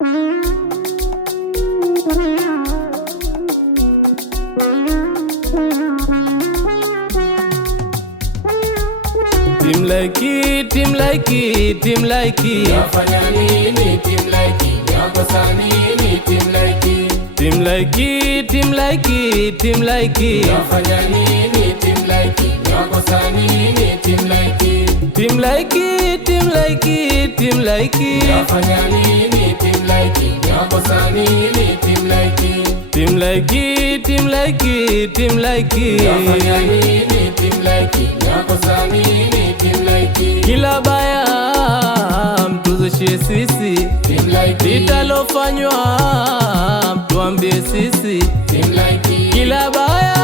Team like it, team like it, team like it. Yafanya nini team like it? Yakosa nini team like it? Team like it, team like it, team like it. Yafanya nini team like it? Yakosa nini team like it? Team like it, team like it, team like it. Yafanya nini team like it? Yakosa nini team like it? Team like it, team like it, team like it. Yafanya nini team like it? Yakosa nini team like it? Kila baya mtuzishie sisi, Team like it. litalofanywa mtuambie sisi. Team like it. Kila baya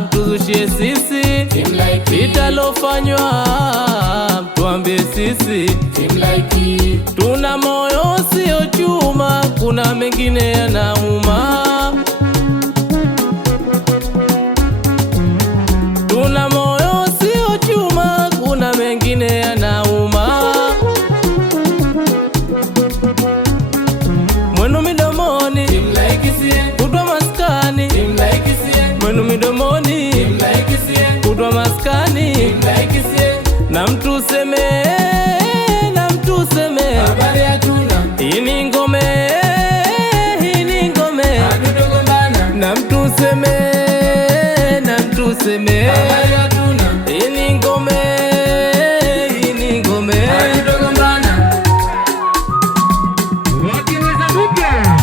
mtuzishie sisi, Team like it. litalofanywa mtuambie sisi. Team like it. Tuna moyo sio chuma, kuna mengine yanauma. Tuna moyo sio chuma, kuna mengine yanauma. Mwenu midomoni, Team like it. kutwa maskani. Team like it. Mwenu midomoni, Team like it. kutwa maskani. Team like it. Na mtu seme, na mtu seme, Habari hatuna. hii ni ngome, hii ni ngome. Hatutogombana. Na mtu seme, na mtu seme, Habari hatuna. hii ni ngome, hii ni ngome. Hatutogombana. Wakiweza mpya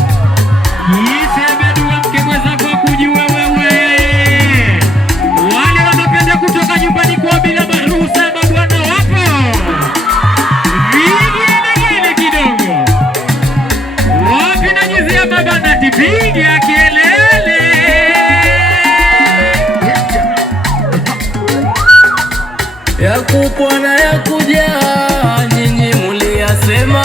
Isebedua mkiweza kwa kujua wewe, wale wanapenda kutoka nyumbani kwa bila maruhusa, mabwana wapo vigelegele kidogo, wakinanyuzia mabana tipiga kelele. Ya kupwa na ya kuja, nyinyi muliyasema.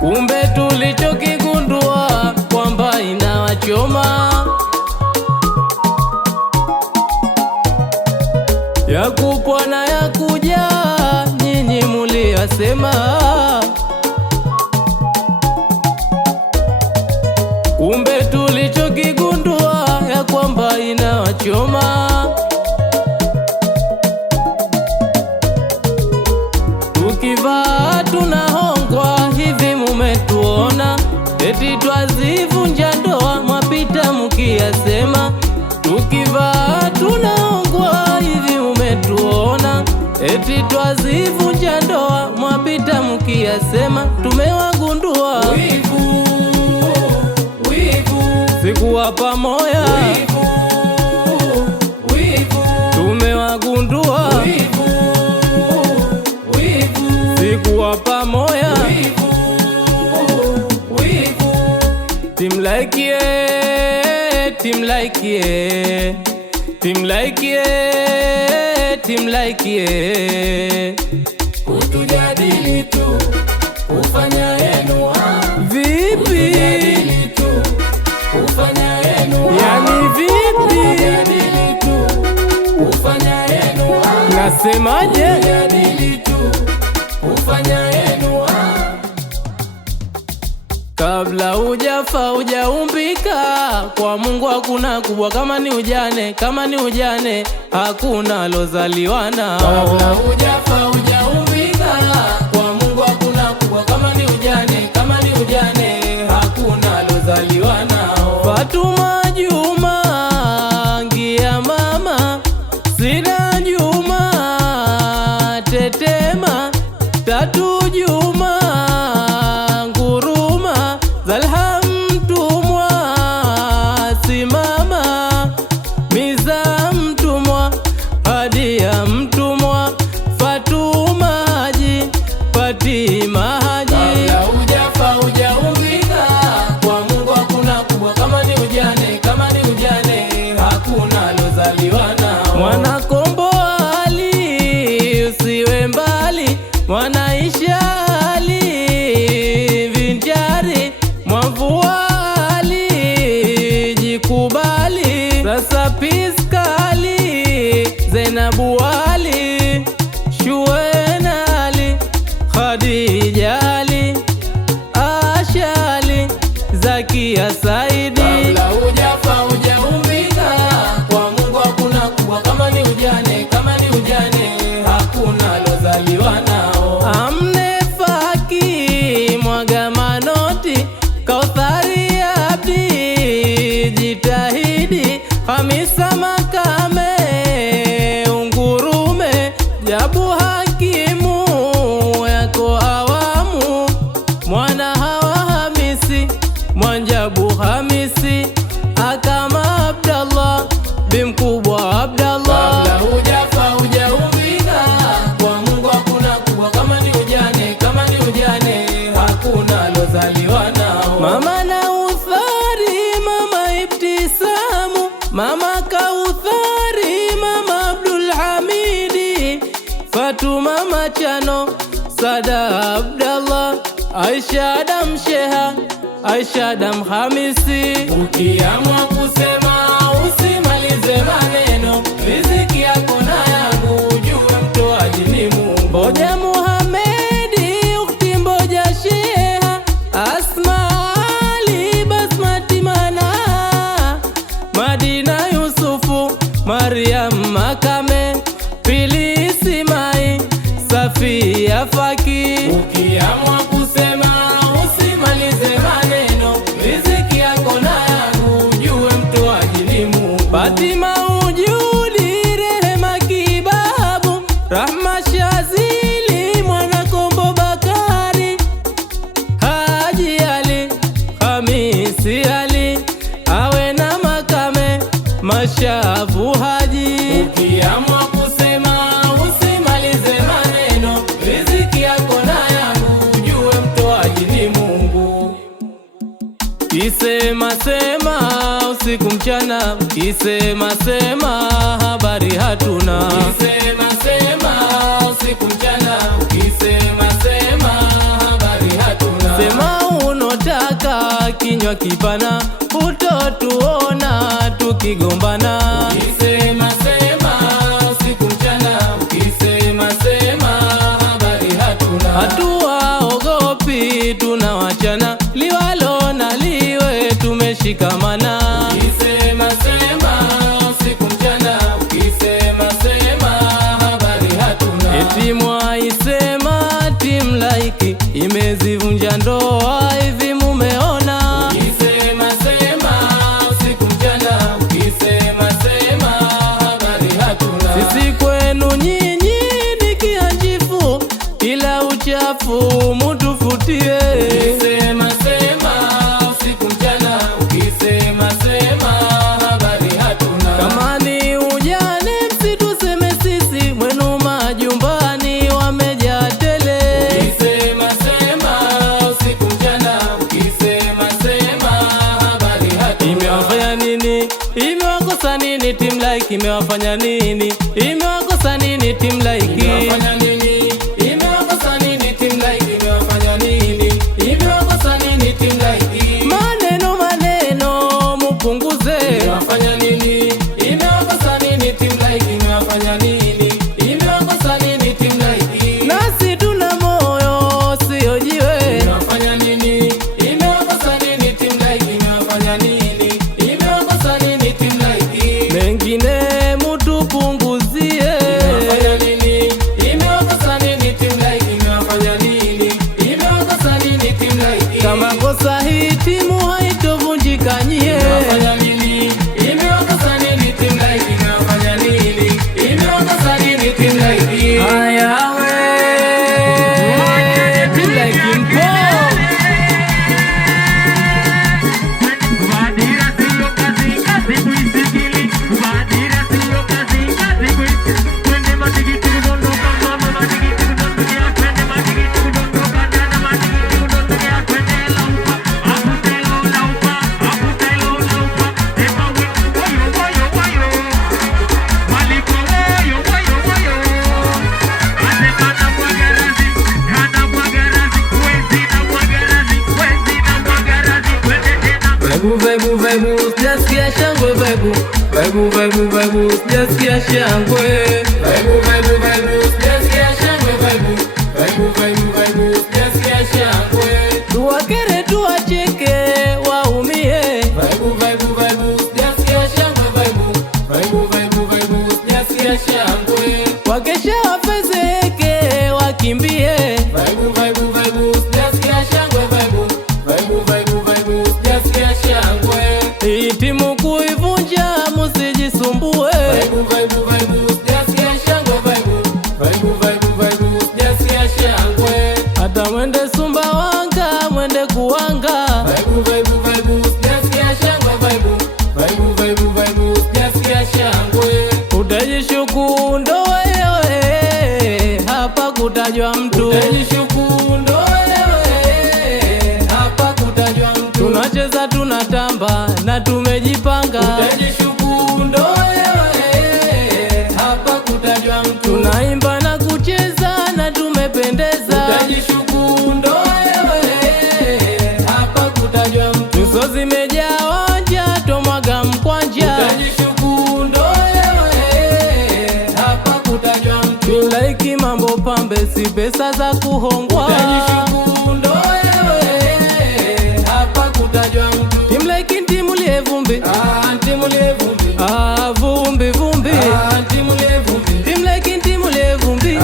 Kumbe tulichokigundua kwamba inawachoma. Ya kupwa na ya kuja, nyinyi muliyasema. Kumbe tulichokigundua ya kwamba inawachoma. Tukivaa tunahongwa, hivi mumetuona? Eti twazivunja ndoa, mwapita mukiyasema. Tukivaa tunahongwa, hivi mumetuona? Eti twazivunja ndoa, mwapita mukiyasema. Tumewagundua Wivu. Wivu. sikuwapa moya, Wivu. Wivu. tumewagundua Wivu. Wivu. sikuwapa moya. Wivu. Wivu. Team like it, team like it, team like it, team like it. Kutujadili tu, kufanya yenu Vipi? Kutujadili tu, kufanya yenu Yani vipi? Kutujadili tu, kufanya yenu Nasemaje? Kutujadili tu, kufanya yenu Kabla hujafa hujaumbika, kwa Mungu hakuna kubwa kama ni ujane, kama ni ujane hakuna lozaliwa nao. Kabla hujafa hujaumbika, kwa Mungu hakuna kubwa kama ni ujane, kama ni ujane hakuna lozaliwa nao. Fatuma Juma ngia mama, Sina Juma tetema, Tatu Juma nguruma, Zalha mtumwa simama, Miza mtumwa, Hadia mtumwa, Fatuma Haji, Fatima Haji. Kabla hujafa hujaumbika, kwa Mungu hakuna kubwa kama ni ujane, kama ni ujane hakuna lozaliwa nao. Mwana Kombo Ali usiwe mbali, Mwana Isha Ali vinjari, Mwamvua Ali jikubali, sasa Piskali Zenabu Ali Shuena hakimu yako awamu, mwana Hawa Hamisi, Mwanjabu Hamisi, akama Abdallah, bimkubwa Abdallah. Kabla hujafa hujaumbika, kwa Mungu hakuna kubwa kama ni ujane, kama ni ujane hakuna lozaliwa nao. Mama Nauthari, mama Ibtisamu, mama Kauthari, mama Abdul Hamidi, Fatuma Machano, Sada Abdallah, Aisha Adam Sheha, Aisha Adam Hamisi. Ukiamua kusema usimalize maneno, riziki yako na yangu ujue mtoaji ni Mungu. Mboja Muhamedi, ukhti Mboja Sheha, Asma Ali, Basmati Mana, Madina Yusufu, Mariam Makame, Pili Simai, Safia Faki. Ukiamua kusema usimalize maneno, riziki yako na yangu ujue mtoaji ni Mungu. Fatima Ujudi, Rehema Kibabu, Rahma Shazili, Mwana Kombo Bakari, Haji Ali, Hamisi Ali, awe na Makame, Mashafu Haji. Ukiamua kusema usimalize maneno, riziki yako na yangu ujue mtoaji ni Mungu. Kisema sema usiku mchana, kisema sema habari hatuna. Ukisema sema usiku mchana, ukisema sema habari hatuna. Sema unotaka kinywa kipana, utotuona tukigombana. Ukisema sema usiku mchana, ukisema sema habari hatuna. Hatuwaogopi tunawachana, liwalo na liwe tumeshikamana. Ukisema sema usiku mchana, ukisema sema habari hatuna. Eti mwaisema Team Like imezivunja ndoa, hivi mumeona? Ukisema sema usiku mchana, ukisema sema habari hatuna. Sisi kwenu nyinyi ni kianjifu, ila uchafu mutufutie. Ukisema sema usiku mchana, ukisema sema habari hatuna. Kama ni ujane msituseme sisi, mwenu majumbani wamejaa tele. Ukisema sema usiku mchana, ukisema sema habari hatuna. Imewafanya nini? Imewakosa nini Team Like? Imewafanya nini? Imewakosa nini Team Like? Imewafanya nini? Imewakosa nini Team Like? Imewafanya nini? Imewakosa nini Team Like? Maneno maneno mupunguze. Imewafanya nini? Imewakosa nini Team Like? Imewafanya nini? Imewakosa nini Team Like? Nasi tuna moyo sio jiwe. Imewafanya nini? Imewakosa nini Team Like? Imewafanya nini? Imewakosa nini Team Like? Mengine mutupunguzie. Imewafanya nini? Imewakosa nini Team Like? Imewafanya nini? Imewakosa nini Team Like? Kama kosa hii timu haitovunjika nyie. Imewafanya nini? Imewakosa nini Team Like? Imewafanya nini? Imewakosa nini Team Like? Haya we Team Like mpo. Vadira siyo kazi, kazi kuisikili. Vadira siyo kazi, kazi kuisikili. Twende matiki tukudondoka, mama matiki tukudondokea. Twende matiki tukudondoka, dada matiki tukudondokea. Twende laupa, aputelo laupa, aputelo laupa. Ema woyo, woyo, woyo. Waliko woyo, woyo, woyo. Ase kana mwagarazi, wezi na mwagarazi, wezi na mwagarazi. Twende tena. Vaibu vaibu vaibu sijasikia shangwe vaibu. Vaibu vaibu vaibu sijasikia shangwe. Vaibu, vaibu, vaibu, sijasikia shangwe, vaibu. Vaibu, vaibu, vaibu, sijasikia shangwe. Tuwakere tuwacheke waumie. Vaibu, vaibu, vaibu, sijasikia shangwe, vaibu. Vaibu, vaibu, vaibu, sijasikia shangwe. Wakesha wafezeke wakimbie. Vaibu, vaibu, vaibu, sijasikia shangwe, vaibu. Vaibu, vaibu, vaibu, sijasikia shangwe. Hii timu kuivunja musijisumbue. Vaibu, vaibu, vaibu, sijasikia shangwe, vaibu. kutajwa mtu. Utajishuku ndo wewe, hapa kutajwa mtu. Tunacheza tunatamba na tumejipanga. Utajishuku ndo wewe, hapa kutajwa mtu. Tunaimba na kucheza na tumependeza. Utajishuku ndo wewe, hapa kutajwa mtu. Nyuso zimejaa wanja tomwaga mkwanja. Utajishuku ndo wewe, hapa kutajwa mtu. Like mambo pambe si pesa za kuhongwa. Utajishuku ndo wewe, hapa kutajwa mtu. Timlike ntimulie vumbi. Ntimulie vumbi. Vumbi vumbi. Ntimulie vumbi. Timlike ntimulie vumbi.